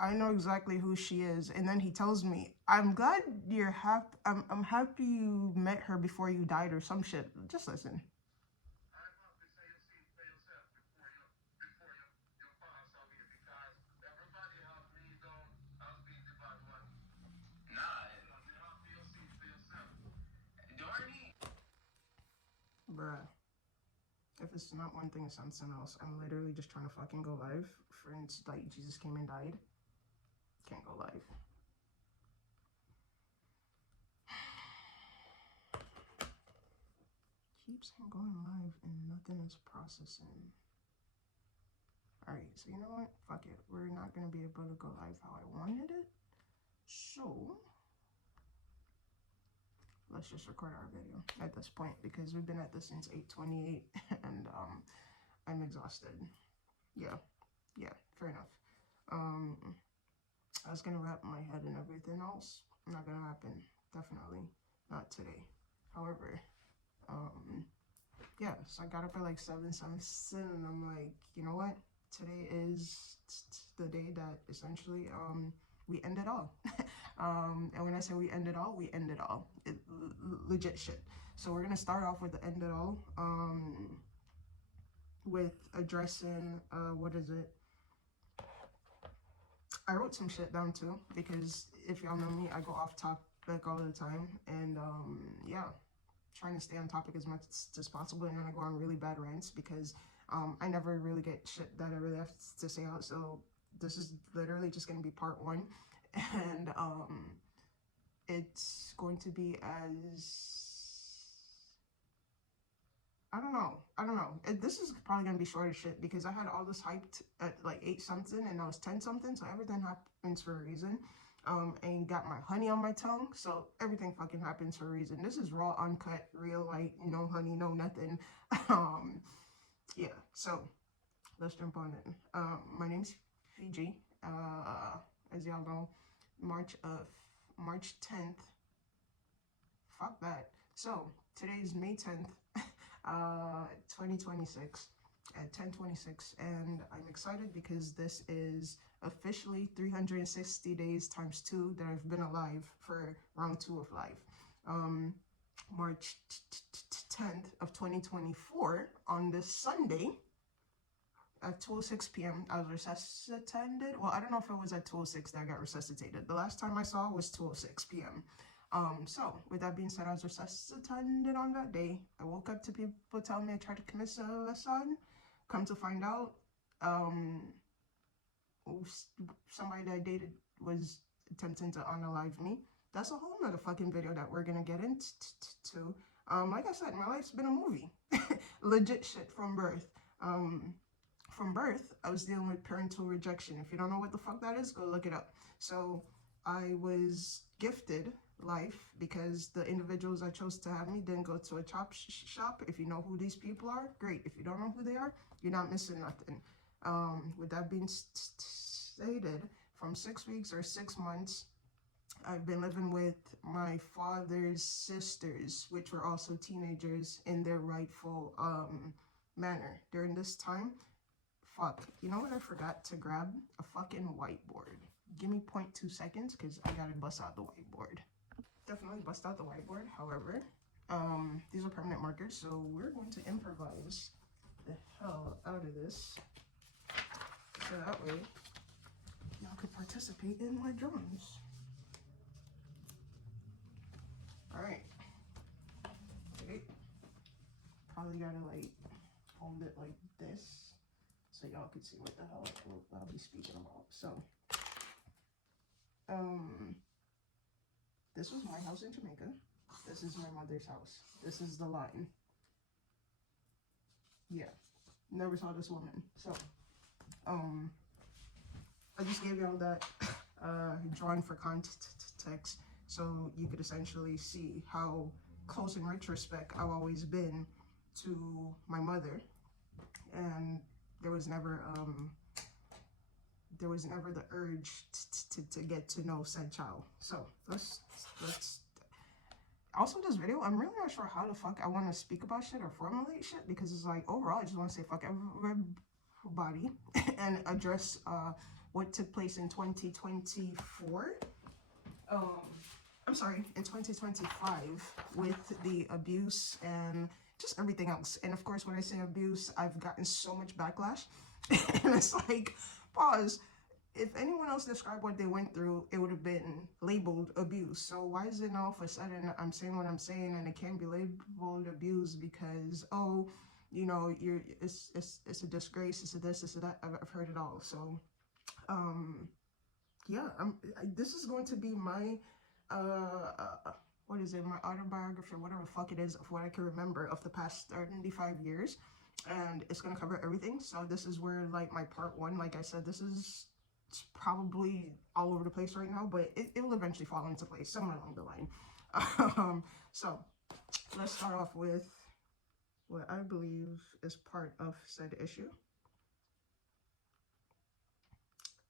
I know exactly who she is. And then he tells me, I'm glad you're happy. I'm happy you met her before you died or some shit. Just listen. Bruh. If it's not one thing, it's something else. I'm literally just trying to fucking go live. Friends, like, Jesus came and died. Can't go live. Keeps on going live and nothing is processing. Alright, so you know what? Fuck it. We're not gonna be able to go live how I wanted it. So let's just record our video at this point because we've been at this since 8:28 and I'm exhausted. Yeah, fair enough. I was gonna wrap my head and everything else. Not gonna happen. Definitely not today. However, yeah, so I got up at like 7 and I'm like, you know what? Today is the day that essentially we end it all. And when I say we end it all, we end it all. Legit shit. So we're gonna start off with the end it all. With addressing what is it? I wrote some shit down too because if y'all know me, I go off topic all the time, and yeah, trying to stay on topic as much as possible, and then I go on really bad rants because I never really get shit that I really have to say out. So this is literally just gonna be part one, and it's going to be as I don't know. This is probably gonna be short as shit because I had all this hyped at like 8 something and now it's 10 something. So everything happens for a reason. And got my honey on my tongue. So everything fucking happens for a reason. This is raw, uncut, real, like no honey, no nothing. Yeah. So let's jump on in. My name's Fiji. As y'all know, March 10th. Fuck that. So today is May 10th. 2026 at 10:26, and I'm excited because this is officially 360 days times 2 that I've been alive for round 2 of life. March 10th of 2024 on this Sunday at 2:06 p.m. I was resuscitated. Well, I don't know if it was at 2:06 that I got resuscitated. The last time I saw was 2:06 p.m. So with that being said, I was resuscitated on that day. I woke up to people telling me I tried to commit suicide. Come to find out, somebody that I dated was attempting to unalive me. That's a whole nother fucking video that we're gonna get into. Like I said, my life's been a movie. Legit shit from birth. From birth, I was dealing with parental rejection. If you don't know what the fuck that is, go look it up. So I was gifted life because the individuals I chose to have me didn't go to a chop shop. If you know who these people are, great. If you don't know who they are, you're not missing nothing. With that being stated, from 6 weeks or 6 months, I've been living with my father's sisters, which were also teenagers in their rightful manner. During this time, fuck, you know what I forgot to grab? A fucking whiteboard. Give me 0.2 seconds because I gotta bust out the whiteboard. Definitely bust out the whiteboard. However, these are permanent markers, so we're going to improvise the hell out of this. So that way, y'all could participate in my drawings. Alright. Okay. Probably gotta like hold it like this so y'all can see what the hell I'll be speaking about. So, this was my house in Jamaica. This is my mother's house. This is the line. Yeah. Never saw this woman. So, I just gave y'all that drawing for context so you could essentially see how close in retrospect I've always been to my mother, and there was never the urge to get to know said child. So let's also this video, I'm really not sure how the fuck I want to speak about shit or formulate shit because it's like overall I just want to say fuck everybody and address what took place in 2024. I'm sorry, in 2025 with the abuse and just everything else. And of course, when I say abuse, I've gotten so much backlash. And it's like, pause. If anyone else described what they went through, it would have been labeled abuse. So why is it now all of a sudden I'm saying what I'm saying and it can't be labeled abuse because, oh, you know, it's a disgrace, it's a this, it's a that. I've heard it all. So yeah, this is going to be my what is it, my autobiography or whatever the fuck it is of what I can remember of the past 35 years, and it's gonna cover everything. So this is where, like, my part one, like I said, this is, it's probably all over the place right now, but it will eventually fall into place somewhere along the line. So let's start off with what I believe is part of said issue.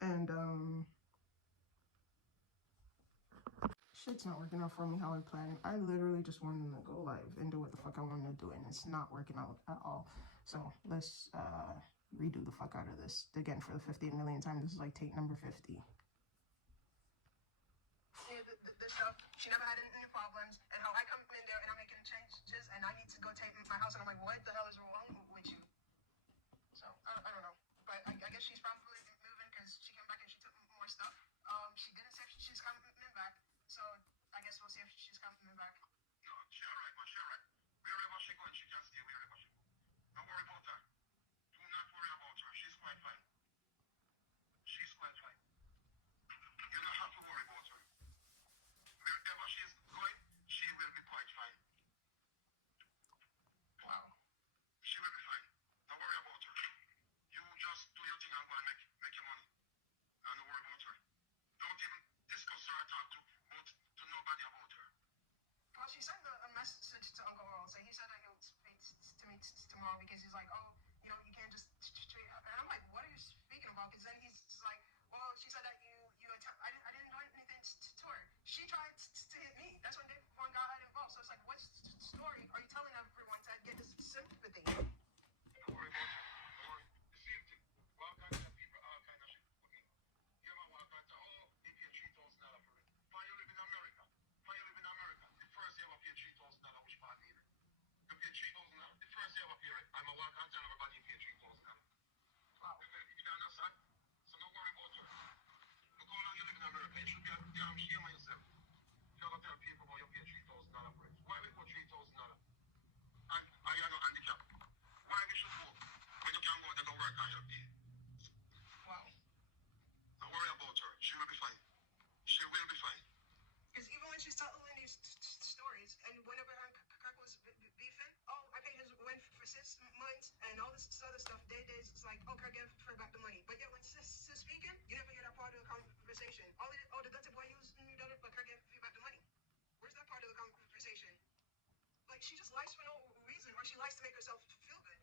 And shit's not working out for me how I planned. I literally just wanted to go live and do what the fuck I wanted to do, and it's not working out at all. So let's redo the fuck out of this again for the 50th million time. This is like take number 50. Yeah, the stuff, she never had any problems, and how I come in there and I'm making changes, and I need to go take my house, and I'm like, what the hell is wrong with you? So I don't know, but I guess she's probably moving because she came back and she took more stuff. She didn't say if she's coming back, so I guess we'll see if she's coming back. No, she alright, man, she alright. Wherever she goes, she can stay wherever she goes. Don't worry about her. Do not worry about her. She's quite fine. She's quite fine. You don't have to worry about her. Wherever she's going, she will be quite fine. Wow. She will be fine. Don't worry about her. You just do your thing and go and make your money. And don't worry about her. Don't even discuss her or talk to nobody about her. Well, she sent a message to Uncle Earl. So he said that he'll speak to me tomorrow because he's like, oh, you know, you can't just treat her. And I'm like, what are you speaking about? Because then he's like, well, she said that I didn't do anything to her. She tried to hit me. That's when one got involved. So it's like, what story are you telling everyone to get this sympathy? Don't worry about it. Don't worry. The same thing. Walk out to people, all kind of shit. You ever walk out to, oh, they pay $3,000 for it. Why you live in America? Why you live in America? The first year I pay $3,000, which part needed. You pay $3,000. The first year I pay it, I'm a walk out to everybody and pay $3,000. Wow. You understand? So don't worry about her. Look how long you live in America. You should be damn shame on yourself. You don't tell people about you pay $3,000 for it. Why we put $3,000? And I am not handicapped. Why we should go when you can go to work and you pay? Wow. Don't worry about her. She will be fine. She will be fine. Because even when she's telling these stories, and whenever her crack was beefing, oh, I paid his rent for 6 months, and all this other stuff, days, it's like, oh, Kirk gave her back the money. But yeah, when sis speaking, you never hear that part of the conversation. All the dirty boy used you done it, but Kirk gave you back the money. Where's that part of the conversation? Like, she just lies for no reason, or she lies to make herself feel good.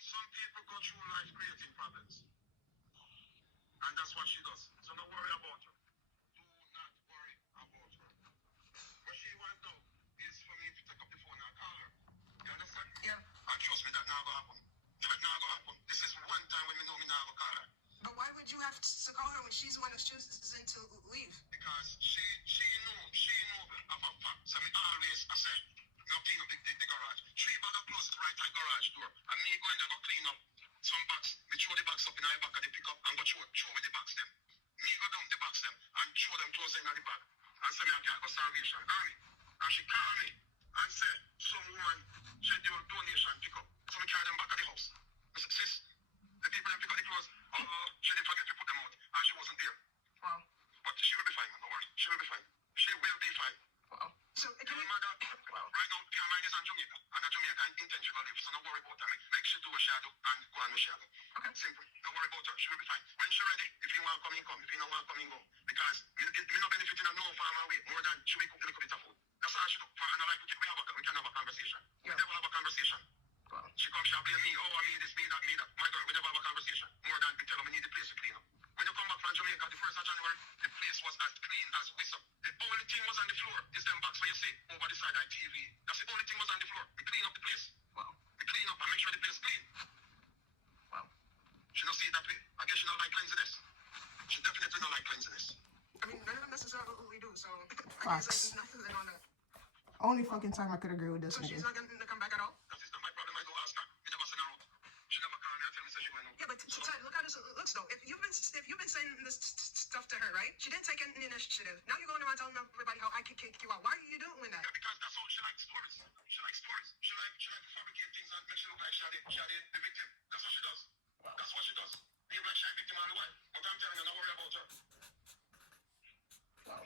Some people go through life creating problems. And that's what she does. So don't worry about her. Do not worry about her. What she wants now is for me to take up the phone and call her. You understand? Yeah. And trust me, that not gonna happen. That not gonna happen. This is one time when me know me not gonna call her. But why would you have to call her when she's the one that's choosing to leave? Because she knew of a fact. So me always, I said, no clean up the garage. 3 bags of clothes right at garage door. And me going to go clean up some bags. Me throw the bags up in the back of the pickup and go throw with the bags them. Me go down the bags them and throw them clothes in the bag. And say me I can't go starvation. And she called me and said, some woman said your donation pick up. So me carry them back at the house. I said, sis, the people that pick up the clothes, she didn't forget to put them out. And she wasn't there. Wow. But she will be fine, man. Don't worry. She will be fine. She will be fine. Wow. So, wow. Right now, Caroline is on Jamaica. And a Jamaican intentionally live. So don't worry about her. Make she do what she do and go on what she do. Okay. Simple. Don't worry about her. She will be fine. When she ready, if you want to come in, come. If you don't want to come in, go. Because me not benefiting no farmer way more than she will cook a little bit of food. That's all she do. And I like we can have a conversation. Yeah. We never have a conversation. Wow. She comes, she blame me. Oh, I need this, me that, me that. My girl, we never have a conversation. More than we tell her we need the place to clean up. When you come back from Jamaica, the 1st of January, the place was as clean as whistle. The only thing was on the floor is them box where you see over the side of TV. That's the only thing was on the floor. We clean up the place. Wow. We clean up and make sure the place clean. Wow. She don't see it that way. I guess she don't like cleanliness. She definitely don't like cleanliness. I mean, none of them necessarily do, so I guess like nothing on that. Only fucking time I could agree with this. So nigga. She's not gonna come back at all? That is not my problem. I go ask her. You never send her out. She never call me and tell me so she went out. Yeah, but look how this looks though. If you've been saying this stuff to her, right? She didn't take any initiative. Now you're going around telling everybody how I can kick you out. Why are you doing that? Yeah, because that's all she likes stories. She likes stories. She like to fabricate things and make she look like she had the victim. That's what she does. That's what she does. Be like she victim all the way. But I'm telling you, don't worry about her. Wow.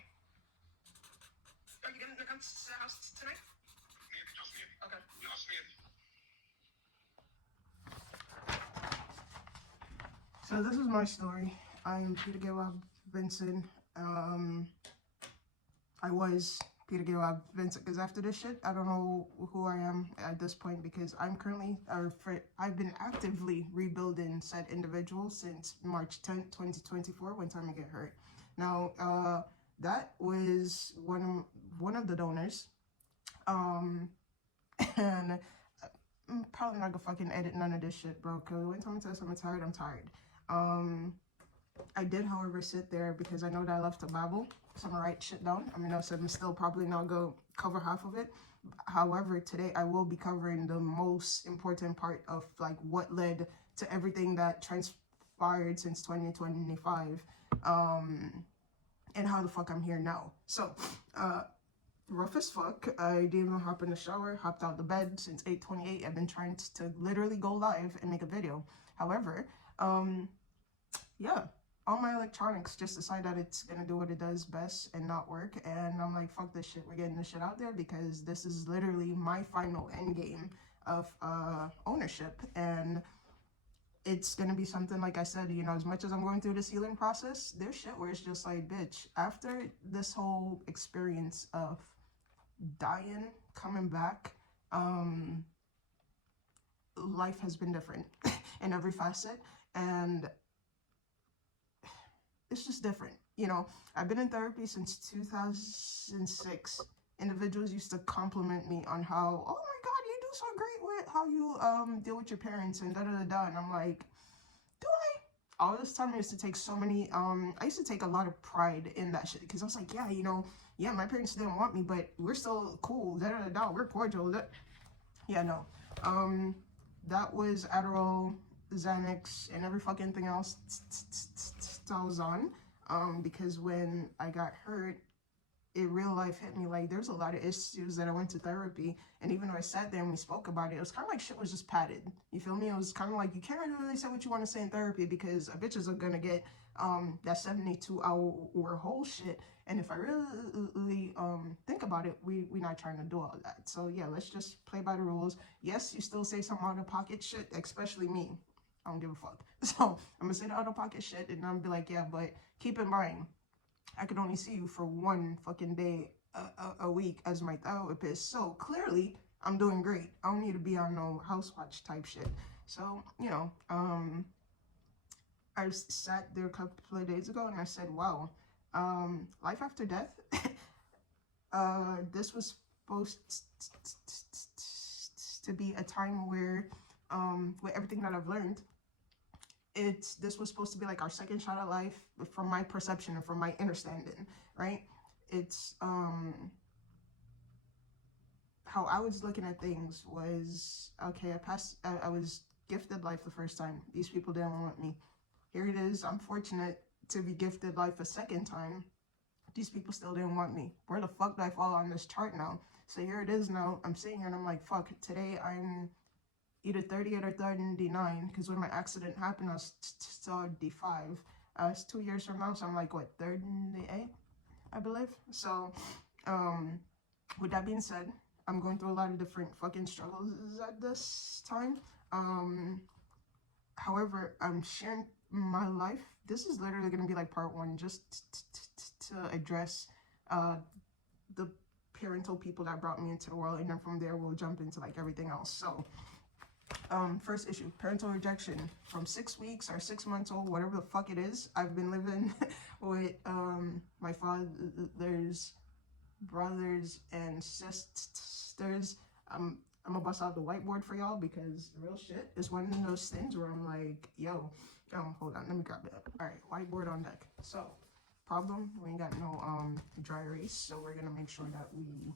Are you gonna come to the house tonight? Maybe, just maybe. Okay. Just maybe. So this is my story. I'm Peter Gilwab Vincent. I was Peter Gilwab Vincent because after this shit, I don't know who I am at this point because I've been actively rebuilding said individual since March 10th, 2024 when Tommy got hurt. Now, that was one of the donors. And I'm probably not gonna fucking edit none of this shit, bro, because when Tommy says I'm tired, I'm tired. I did, however, sit there because I know that I love to babble, so I'm gonna write shit down. I mean, I said I'm still probably not gonna cover half of it. However, today I will be covering the most important part of like what led to everything that transpired since 2025, and how the fuck I'm here now. So, rough as fuck. I didn't even hop in the shower, hopped out the bed since 8:28. I've been trying to literally go live and make a video. However, yeah, all my electronics just decide that it's gonna do what it does best and not work, and I'm like, fuck this shit, we're getting this shit out there because this is literally my final end game of ownership, and it's gonna be something, like I said, you know, as much as I'm going through this healing process, there's shit where it's just like, bitch, after this whole experience of dying, coming back, life has been different in every facet, and it's just different. You know, I've been in therapy since 2006. Individuals used to compliment me on how, oh my God, you do so great with how you deal with your parents and da-da-da-da. And I'm like, do I? All this time I used to take so many, I used to take a lot of pride in that shit. Because I was like, yeah, you know, yeah, my parents didn't want me, but we're still cool, da-da-da-da, we're cordial. Yeah, no. That was Adderall, Xanax, and every fucking thing else I was on, because when I got hurt, real life hit me like there's a lot of issues that I went to therapy, and even though I sat there and we spoke about it, it was kind of like shit was just padded. You feel me? It was kind of like you can't really say what you want to say in therapy because bitches are gonna get that 72-hour whole shit, and if I really think about it, we're not trying to do all that. So yeah, let's just play by the rules. Yes, you still say some out of pocket shit, especially me. I don't give a fuck. So I'm gonna say the out of pocket shit, and I'm gonna be like, yeah, but keep in mind, I could only see you for one fucking day a week as my therapist. So clearly, I'm doing great. I don't need to be on no house watch type shit. So, you know, I sat there a couple of days ago and I said, wow, life after death. This was supposed to be a time where, with everything that I've learned, this was supposed to be like our second shot at life from my perception and from my understanding, right? It's how I was looking at things was, okay, I was gifted life the first time. These people didn't want me. Here it is, I'm fortunate to be gifted life a second time. These people still didn't want me. Where the fuck do I fall on this chart now? So here it is now, I'm sitting here and I'm like, fuck, today I'm either 38 or 39, because when my accident happened, I was still D5. It's 2 years from now, so I'm like, what, 38, I believe? So, with that being said, I'm going through a lot of different fucking struggles at this time. However, I'm sharing my life. This is literally going to be like part one, just to address the parental people that brought me into the world, and then from there, we'll jump into like everything else. So, first issue, parental rejection. From 6 weeks or 6 months old, whatever the fuck it is, I've been living with my father's brothers and sisters. I'm gonna bust out the whiteboard for y'all because real shit is one of those things where I'm like, yo, Hold on, let me grab it. All right, whiteboard on deck. So, problem, we ain't got no dry erase, so we're gonna make sure that we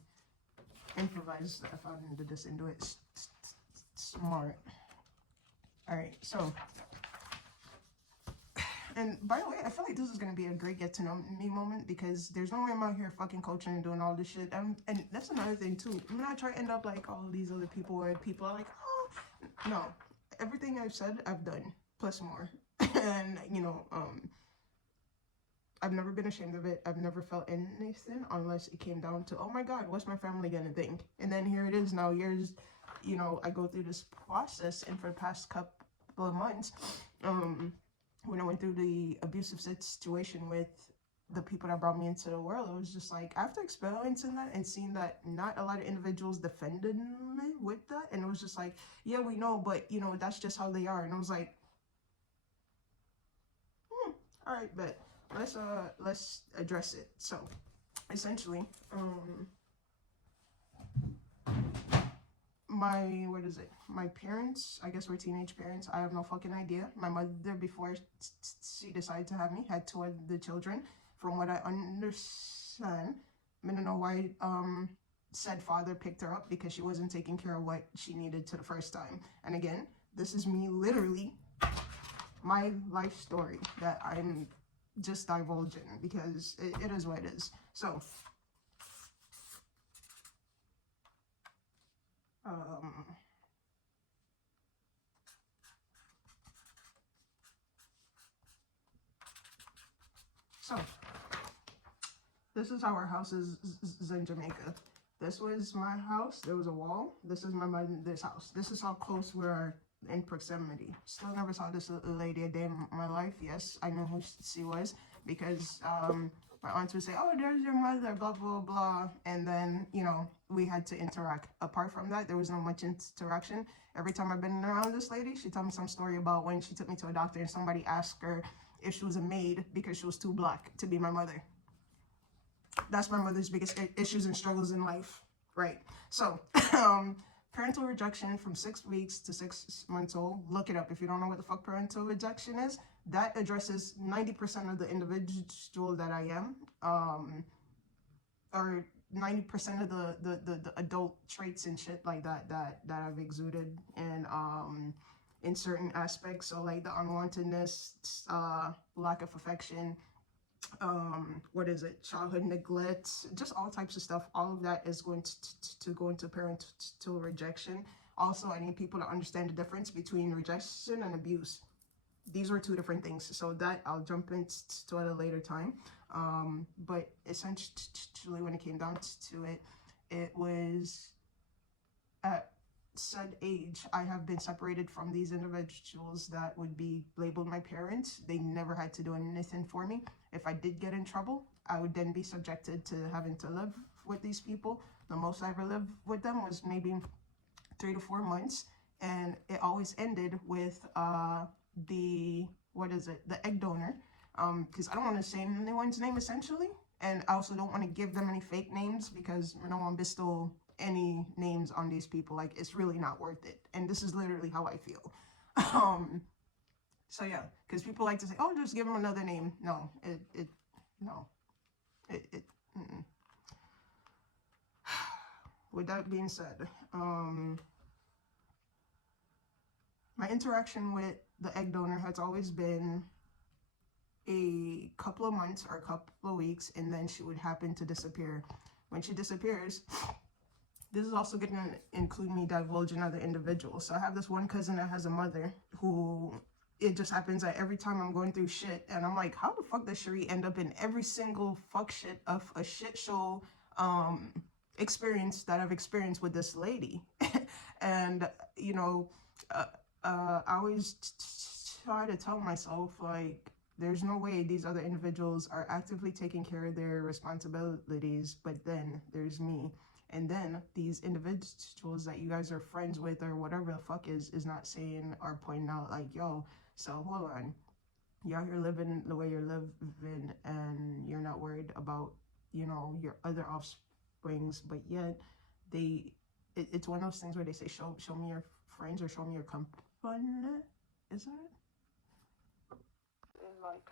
improvise the F out into this and do it smart. All right, so, and by the way, I feel like this is gonna be a great get to know me moment, because there's no way I'm out here fucking coaching and doing all this shit. And that's another thing too. I'm not trying to end up like all these other people where people are like, oh, no. Everything I've said, I've done, plus more. And, you know, I've never been ashamed of it. I've never felt anything unless it came down to, oh my God, what's my family gonna think? And then here it is now, years, you know, I go through this process, and for the past couple of months, when I went through the abusive situation with the people that brought me into the world, it was just like, after experiencing that and seeing that not a lot of individuals defended me with that, and it was just like, yeah, we know, but, you know, that's just how they are. And I was like, all right, but let's address it. So essentially, my parents, I guess we're teenage parents, I have no fucking idea. My mother, before she decided to have me, had two other children. From what I understand, I don't know why said father picked her up, because she wasn't taking care of what she needed to the first time. And again, this is me literally, my life story that I'm just divulging, because it is what it is. So this is how our house is in Jamaica. This was my house. There was a wall. This is my mother's house. This is how close we are in proximity. Still never saw this lady a day in my life. Yes, I know who she was, because my aunts would say, oh, there's your mother, blah, blah, blah. And then, you know, we had to interact. Apart from that, there was no much interaction. Every time I've been around this lady, she told me some story about when she took me to a doctor and somebody asked her if she was a maid because she was too black to be my mother. That's my mother's biggest issues and struggles in life, right? So, parental rejection from 6 weeks to 6 months old. Look it up if you don't know what the fuck parental rejection is. That addresses 90% of the individual that I am, or 90% of the adult traits and shit like that I've exuded, and in certain aspects. So like the unwantedness, lack of affection, childhood neglect, just all types of stuff. All of that is going to go into parental rejection. Also, I need people to understand the difference between rejection and abuse. These were two different things, so that I'll jump into at a later time. But essentially, when it came down to it, it was at said age, I have been separated from these individuals that would be labeled my parents. They never had to do anything for me. If I did get in trouble, I would then be subjected to having to live with these people. The most I ever lived with them was maybe 3 to 4 months, and it always ended with the egg donor, because I don't want to say anyone's name essentially, and I also don't want to give them any fake names, because I don't want to bestow any names on these people. Like, it's really not worth it, and this is literally how I feel. So yeah, because people like to say, oh, just give them another name. No, with that being said, my interaction with the egg donor has always been a couple of months or a couple of weeks, and then she would happen to disappear. When she disappears, this is also going to include me divulging other individuals. So I have this one cousin that has a mother who, it just happens that every time I'm going through shit, and I'm like, how the fuck does Cherie end up in every single fuck shit of a shit show experience that I've experienced with this lady? And, you know, I always try to tell myself, like, there's no way these other individuals are actively taking care of their responsibilities, but then there's me. And then these individuals that you guys are friends with or whatever the fuck is not saying or pointing out, like, yo, so hold on. You're out here living the way you're living, and you're not worried about, you know, your other offsprings, but yet it's one of those things where they say, show me your friends or show me your company. Is that it? like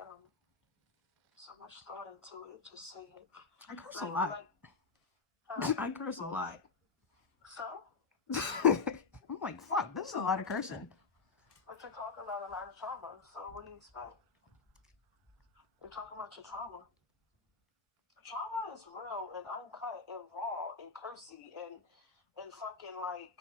so much thought into it. Just saying. I curse a lot. I curse a lot. So? I'm like, fuck, this is a lot of cursing. But you're talking about a lot of trauma, so what do you expect? You're talking about your trauma. Trauma is real and uncut and raw and cursy and fucking like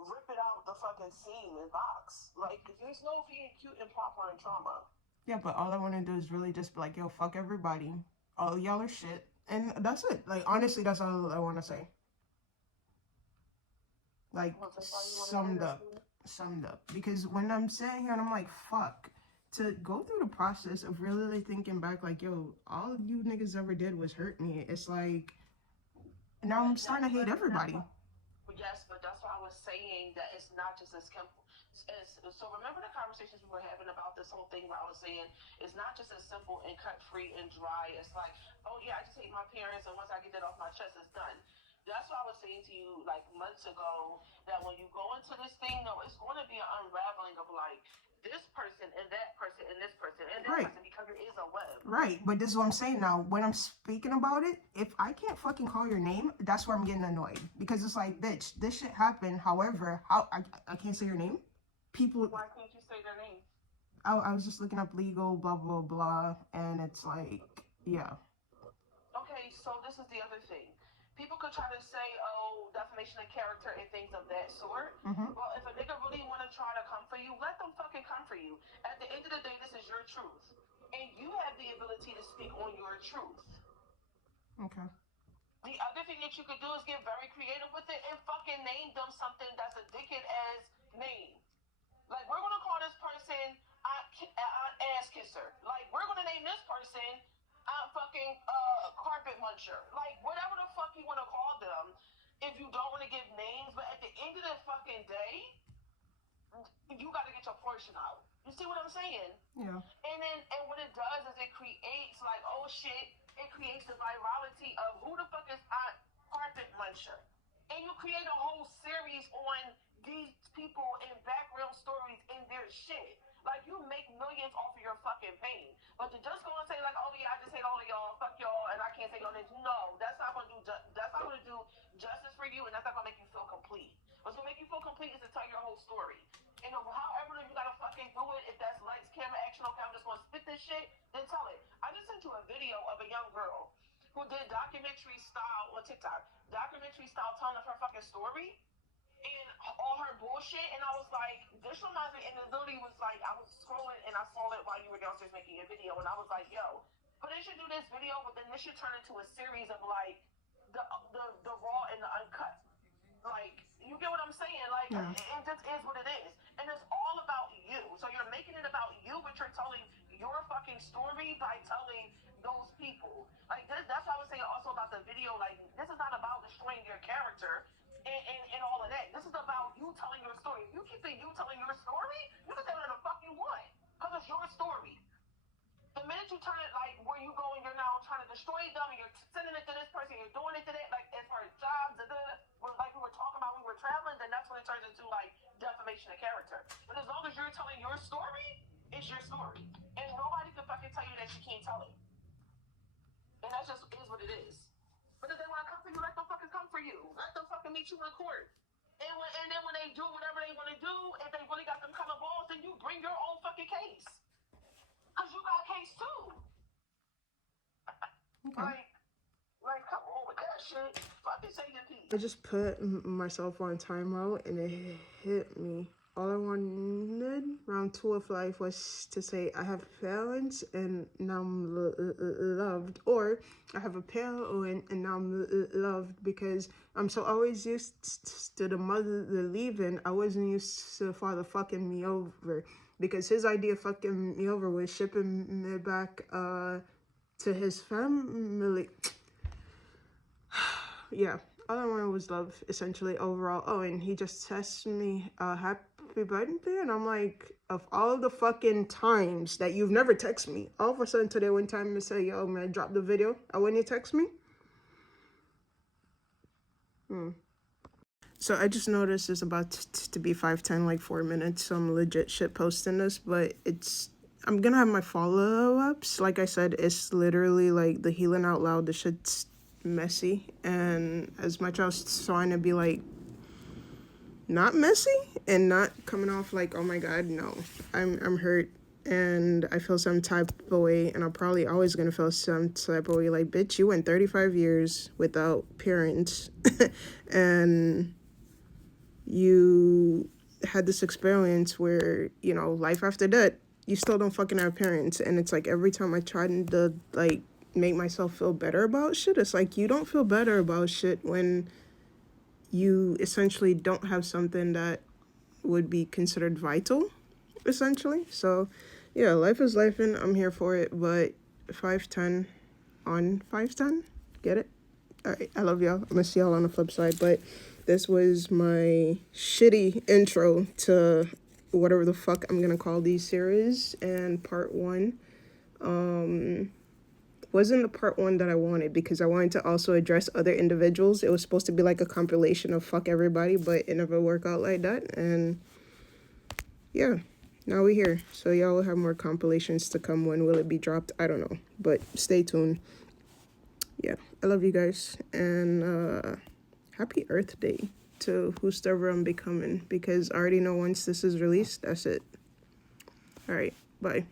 rip it out the fucking seam and box. Like there's no being cute and proper in trauma. Yeah, but all I want to do is really just be like, yo, fuck everybody. All y'all are shit. And that's it. Like, honestly, that's all I want to say. Like, summed up. Because when I'm sitting here and I'm like, fuck, to go through the process of really thinking back, like, yo, all you niggas ever did was hurt me. It's like, now I'm starting to hate everybody. Yes, but that's why I was saying that it's not just as simple. So remember the conversations we were having about this whole thing where I was saying it's not just as simple and cut free and dry. It's like, oh yeah, I just hate my parents, and once I get that off my chest, it's done. That's why I was saying to you like months ago that when you go into this thing, though, it's going to be an unraveling of like this person and that person and this person and that person, because it is a web. Right, but this is what I'm saying now. When I'm speaking about it, if I can't fucking call your name, that's where I'm getting annoyed. Because it's like, bitch, this shit happened. However, how I can't say your name? People. Why can't you say their name? I was just looking up legal, blah, blah, blah. And it's like, yeah. Okay, so this is the other thing. People could try to say, oh, defamation of character and things of that sort. Well, if a nigga really want to try to come for you, let them fucking come for you. At the end of the day, this is your truth. And you have the ability to speak on your truth. Okay. The other thing that you could do is get very creative with it and fucking name them something that's a dickhead ass name. Like, we're going to call this person ass kisser. Like, we're going to name this person fucking carpet muncher. Like, whatever the fuck you want to call them, if you don't want to give names, but at the end of the fucking day, you got to get your portion out. You see what I'm saying? Yeah. And what it does is it creates like, oh shit, it creates the virality of who the fuck is carpet muncher. And you create a whole series on these people and background stories in their shit. Like, you make millions off of your fucking pain. But to just go and say like, oh yeah, I just hate all of y'all, fuck y'all, and I can't say y'all names. No, that's not gonna do justice for you, and that's not gonna make you feel complete. What's gonna make you feel complete is to tell your whole story. And however you gotta fucking do it, if that's lights, camera, action, okay, I'm just gonna spit this shit, then tell it. I just sent you a video of a young girl who did documentary style on TikTok. Documentary style telling of her fucking story and all her bullshit, and I was like, this reminds me, and it literally was like, I was scrolling and I saw it while you were downstairs making a video, and I was like, yo, but they should do this video, but then this should turn into a series of like the raw and the uncut. Like, you get what I'm saying? Like, it just is what it is. And it's all about you. So you're making it about you, but you're telling your fucking story by telling those people. Like, that's what I was saying also about the video. Like, this is not about destroying your character and all of that. This is about you telling your story. If you keep saying you telling your story, you can say whatever the fuck you want. Because it's your story. The minute you turn it like where you go and you're now trying to destroy them and you're sending it to this person, you're doing it to that, like as far as jobs, like we were talking about, we were traveling, then that's when it turns into like defamation of character. But as long as you're telling your story, it's your story. And nobody can fucking tell you that you can't tell it. And that just is what it is. But if they want to come for you, let them fucking come for you. Let them fucking meet you in court. And then when they do whatever they want to do, if they really got them coming balls, then you bring your own fucking case. Because you got a case too. Okay. Like, come on with that shit. Fucking say your piece. I just put myself on timeout and it hit me. All I wanted, round 2 of life, was to say I have parents and now I'm loved. Or I have a parent and now I'm loved, because I'm so always used to the mother leaving. I wasn't used to the father fucking me over. Because his idea of fucking me over was shipping me back to his family. Yeah, all I wanted was love, essentially, overall. Oh, and he just texted me, happy birthday, and I'm like, of all the fucking times that you've never texted me, all of a sudden today, one time to say, yo, man, drop the video, when you text me? So I just noticed it's about to be 5:10, like 4 minutes, so I'm legit shit posting this, but it's I'm gonna have my follow-ups. Like I said, it's literally like the healing out loud. The shit's messy, and as much as I was trying to be like not messy and not coming off like, oh my god, no, I'm hurt and I feel some type of way, and I'm probably always gonna feel some type of way. Like, bitch, you went 35 years without parents, and you had this experience where, you know, life after that, you still don't fucking have parents. And it's like every time I try to like make myself feel better about shit, it's like you don't feel better about shit when you essentially don't have something that would be considered vital, essentially. So yeah, life is life, and I'm here for it. But 510 on 510, get it? All right, I love y'all. I'm gonna see y'all on the flip side. But this was my shitty intro to whatever the fuck I'm gonna call these series. And part one wasn't the part one that I wanted, because I wanted to also address other individuals. It was supposed to be like a compilation of fuck everybody, but it never worked out like that. And yeah, now we're here. So y'all will have more compilations to come. When will it be dropped? I don't know, but stay tuned. Yeah, I love you guys, and happy Earth Day to whosoever I'm becoming, because I already know once this is released, that's it. All right, bye.